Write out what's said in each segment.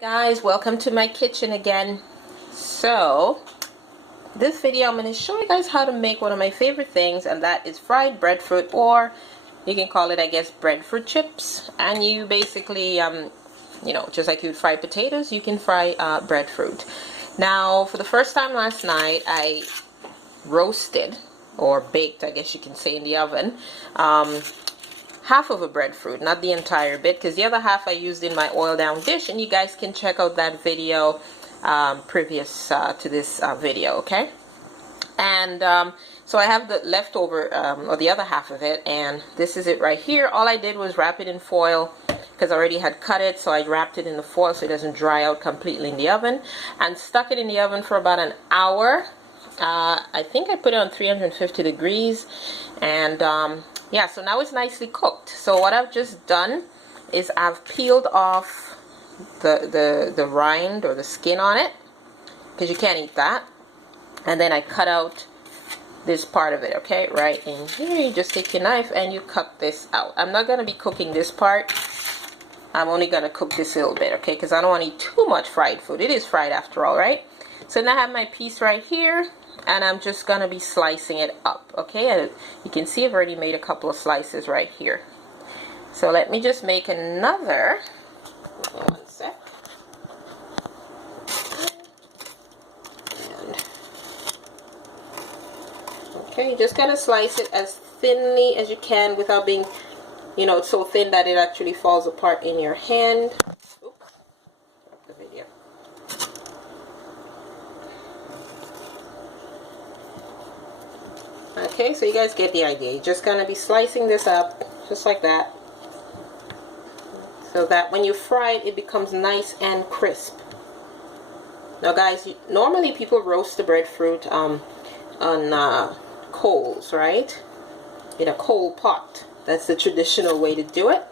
Guys, welcome to my kitchen again. So this video I'm going to show you guys how to make one of my favorite things, and that is fried breadfruit, or you can call it, I guess, breadfruit chips. And you basically just like you would fry potatoes, you can fry breadfruit. Now for the first time last night I roasted, or baked I guess you can say, in the oven half of a breadfruit, not the entire bit, because the other half I used in my oil down dish, and you guys can check out that video previous to this video, okay? And so I have the leftover, or the other half of it, and this is it right here. All I did was wrap it in foil, because I already had cut it, so I wrapped it in the foil so it doesn't dry out completely in the oven, and stuck it in the oven for about an hour. I think I put it on 350 degrees, and yeah, so now it's nicely cooked. So what I've just done is I've peeled off the rind or the skin on it, because you can't eat that. And then I cut out this part of it, okay, right in here. You just take your knife and you cut this out. I'm not going to be cooking this part. I'm only going to cook this little bit, okay, because I don't want to eat too much fried food. It is fried after all, right? So now I have my piece right here, and I'm just going to be slicing it up, okay? And you can see I've already made a couple of slices right here. So let me just make another. One sec. And, okay, you're just going to slice it as thinly as you can without being, so thin that it actually falls apart in your hand. Oops, stop the video. Okay, so you guys get the idea. You're just going to be slicing this up just like that, so that when you fry it, it becomes nice and crisp. Now guys, normally people roast the breadfruit on coals, right? In a coal pot. That's the traditional way to do it.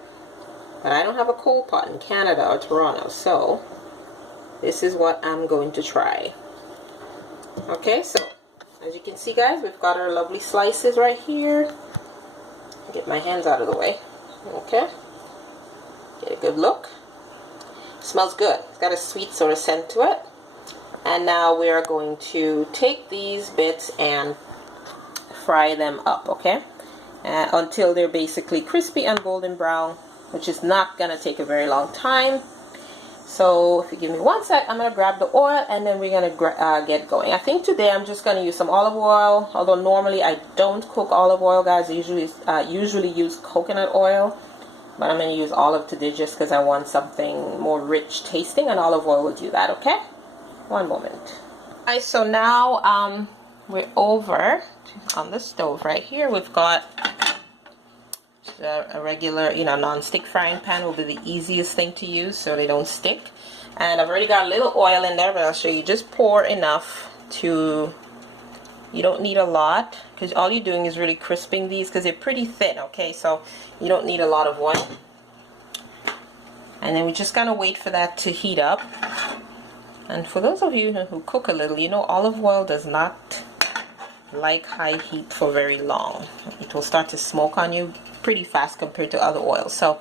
But I don't have a coal pot in Canada or Toronto, so this is what I'm going to try. Okay, so as you can see, guys, we've got our lovely slices right here. Get my hands out of the way. Okay. Get a good look. Smells good. It's got a sweet sort of scent to it. And now we are going to take these bits and fry them up, okay? Until they're basically crispy and golden brown, which is not going to take a very long time. So if you give me one sec, I'm going to grab the oil, and then we're going to get going. I think today I'm just going to use some olive oil, although normally I don't cook olive oil, guys. I usually use coconut oil, but I'm going to use olive today just because I want something more rich tasting, and olive oil will do that, okay? One moment. Alright, so now we're over on the stove right here. We've got a regular, non-stick frying pan will be the easiest thing to use so they don't stick. And I've already got a little oil in there, but I'll show you. Just pour enough to, you don't need a lot, because all you're doing is really crisping these, because they're pretty thin, okay? So you don't need a lot of one. And then we're just gonna wait for that to heat up. And for those of you who cook a little, olive oil does not like high heat for very long. It will start to smoke on you pretty fast compared to other oils, so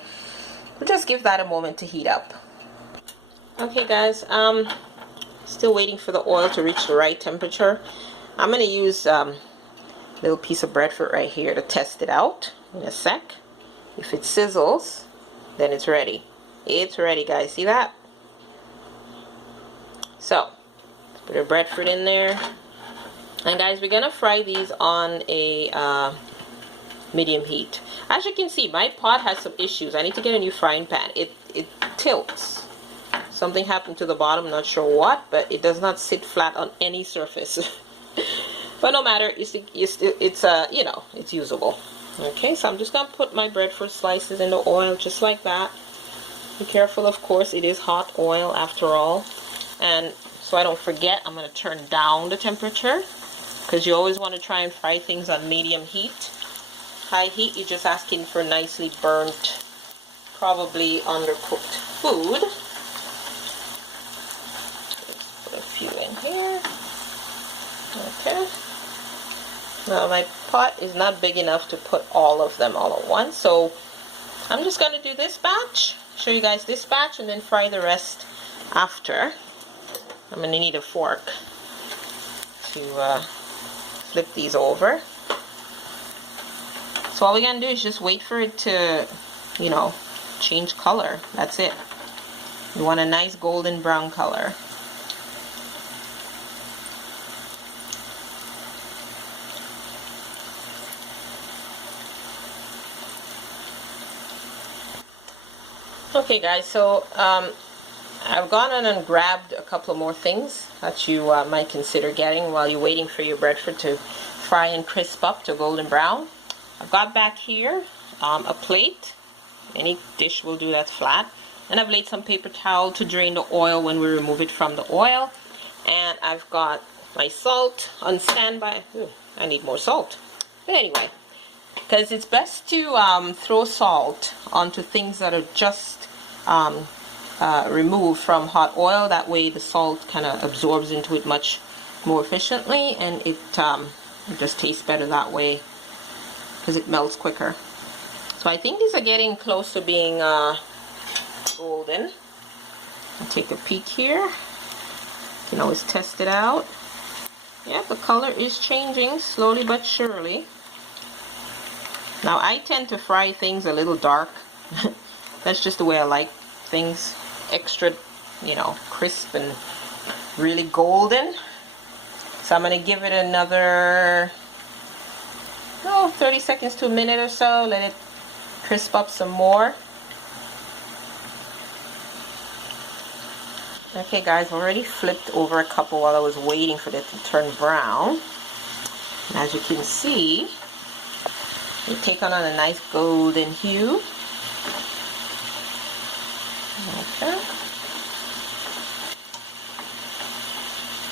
we'll just give that a moment to heat up. Okay guys, still waiting for the oil to reach the right temperature. I'm going to use a little piece of breadfruit right here to test it out in a sec. If it sizzles, then it's ready. It's ready, guys. See that? So let's put our breadfruit in there. And guys, we're gonna fry these on a medium heat. As you can see, my pot has some issues. I need to get a new frying pan. It tilts. Something happened to the bottom, not sure what, but it does not sit flat on any surface. But no matter, it's usable. Okay, so I'm just gonna put my breadfruit slices in the oil just like that. Be careful, of course, it is hot oil after all. And so I don't forget, I'm gonna turn down the temperature, because you always want to try and fry things on medium heat. High heat, you're just asking for nicely burnt, probably undercooked food. Let's put a few in here. Okay. Now my pot is not big enough to put all of them all at once, so I'm just going to do this batch, show you guys this batch, and then fry the rest after. I'm going to need a fork to flip these over. So all we're going to do is just wait for it to, you know, change color. That's it. You want a nice golden brown color. Okay guys, so I've gone on and grabbed a couple of more things that you might consider getting while you're waiting for your breadfruit to fry and crisp up to golden brown. I've got back here a plate. Any dish will do that's flat. And I've laid some paper towel to drain the oil when we remove it from the oil. And I've got my salt on standby. Ooh, I need more salt. But anyway, because it's best to throw salt onto things that are just removed from hot oil. That way the salt kind of absorbs into it much more efficiently, and it just tastes better that way because it melts quicker. So I think these are getting close to being golden. I'll take a peek here. You can always test it out. Yeah, the color is changing slowly but surely. Now I tend to fry things a little dark. That's just the way I like things. Extra, you know, crisp and really golden. So I'm going to give it another 30 seconds to a minute or so. Let it crisp up some more. Okay guys, I've already flipped over a couple while I was waiting for it to turn brown. And as you can see, they take on a nice golden hue. Okay.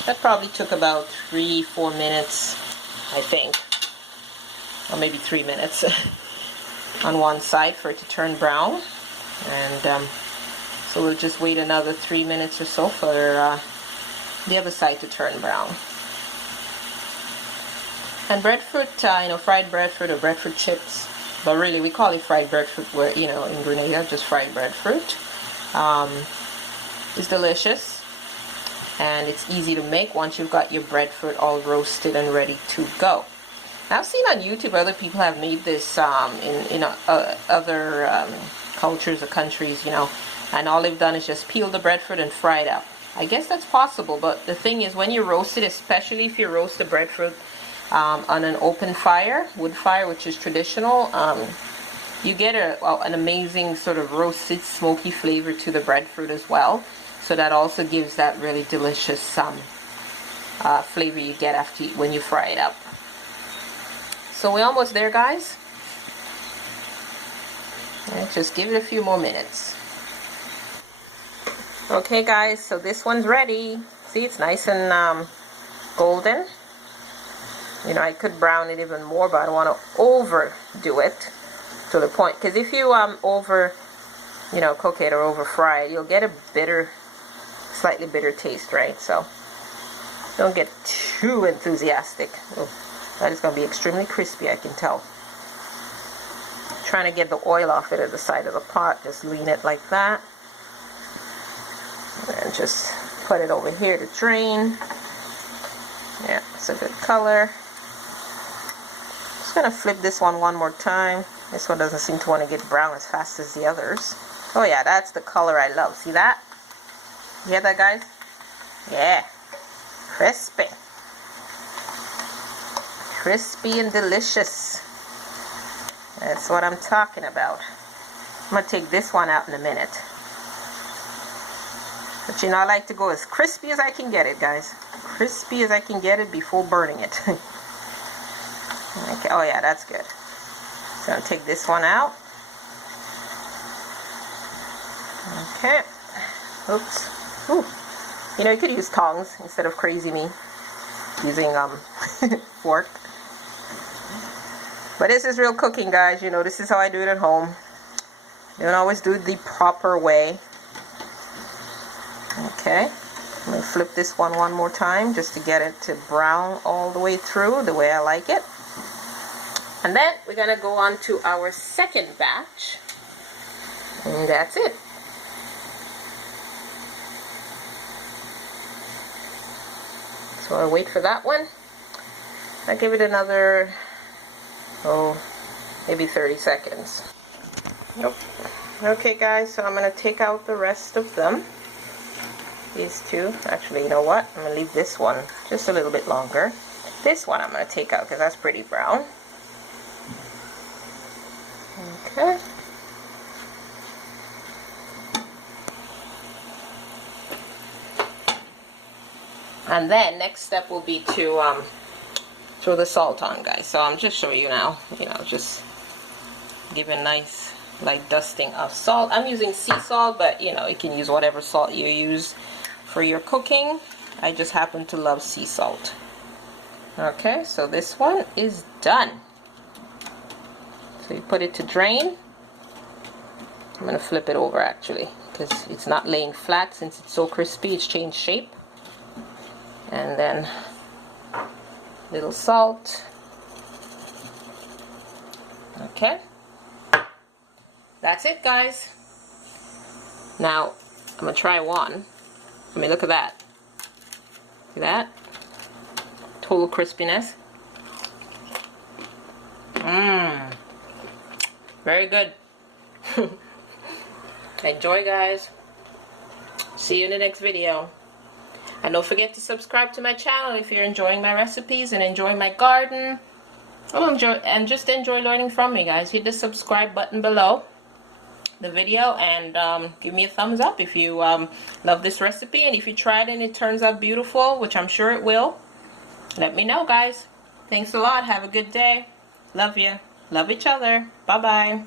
That probably took about 3-4 minutes, I think. Or maybe 3 minutes on one side for it to turn brown. And so we'll just wait another 3 minutes or so for the other side to turn brown. And breadfruit, you know, fried breadfruit or breadfruit chips, but really we call it fried breadfruit where, you know, in Grenada, just fried breadfruit, is delicious. And it's easy to make once you've got your breadfruit all roasted and ready to go. Now, I've seen on YouTube other people have made this in other cultures or countries, you know, and all they've done is just peel the breadfruit and fry it up. I guess that's possible, but the thing is when you roast it, especially if you roast the breadfruit on an open fire, wood fire, which is traditional, you get an amazing sort of roasted, smoky flavor to the breadfruit as well. So that also gives that really delicious flavor you get when you fry it up. So we're almost there, guys. Right, just give it a few more minutes. Okay, guys, so this one's ready. See, it's nice and golden. You know, I could brown it even more, but I don't want to overdo it to the point. Because if you cook it or over fry it, you'll get a bitter, slightly bitter taste, right? So don't get too enthusiastic. Ooh, that is going to be extremely crispy, I can tell. Trying to get the oil off it at the side of the pot. Just lean it like that. And just put it over here to drain. Yeah, it's a good color. Just going to flip this one more time. This one doesn't seem to want to get brown as fast as the others. Oh yeah, that's the color I love. See that? You hear that, guys? Yeah. Crispy. Crispy and delicious. That's what I'm talking about. I'm going to take this one out in a minute. But you know, I like to go as crispy as I can get it, guys. Crispy as I can get it before burning it. Okay. Oh yeah, that's good. So I'll take this one out. Okay. Oops. Ooh. You know, you could use tongs instead of crazy me using fork. But this is real cooking, guys. You know, this is how I do it at home. You don't always do it the proper way. Okay. I'm going to flip this one more time just to get it to brown all the way through the way I like it. And then we're going to go on to our second batch. And that's it. So I'll wait for that one. I give it another, maybe 30 seconds. Nope. Okay guys, so I'm going to take out the rest of them. These two. Actually, you know what? I'm going to leave this one just a little bit longer. This one I'm going to take out because that's pretty brown. Okay. And then next step will be to throw the salt on, guys. So I'm just showing you now, just give a nice light dusting of salt. I'm using sea salt, but you can use whatever salt you use for your cooking. I just happen to love sea salt. Okay, so this one is done. So you put it to drain. I'm going to flip it over actually, because it's not laying flat. Since it's so crispy, it's changed shape. And then little salt. Okay, that's it, guys. Now I'm gonna try one. I mean, look at that. See that? Total crispiness. Very good. Enjoy, guys. See you in the next video. And don't forget to subscribe to my channel if you're enjoying my recipes and enjoying my garden. Just enjoy learning from me, guys. Hit the subscribe button below the video and give me a thumbs up if you love this recipe. And if you try it and it turns out beautiful, which I'm sure it will, let me know, guys. Thanks a lot. Have a good day. Love you. Love each other. Bye-bye.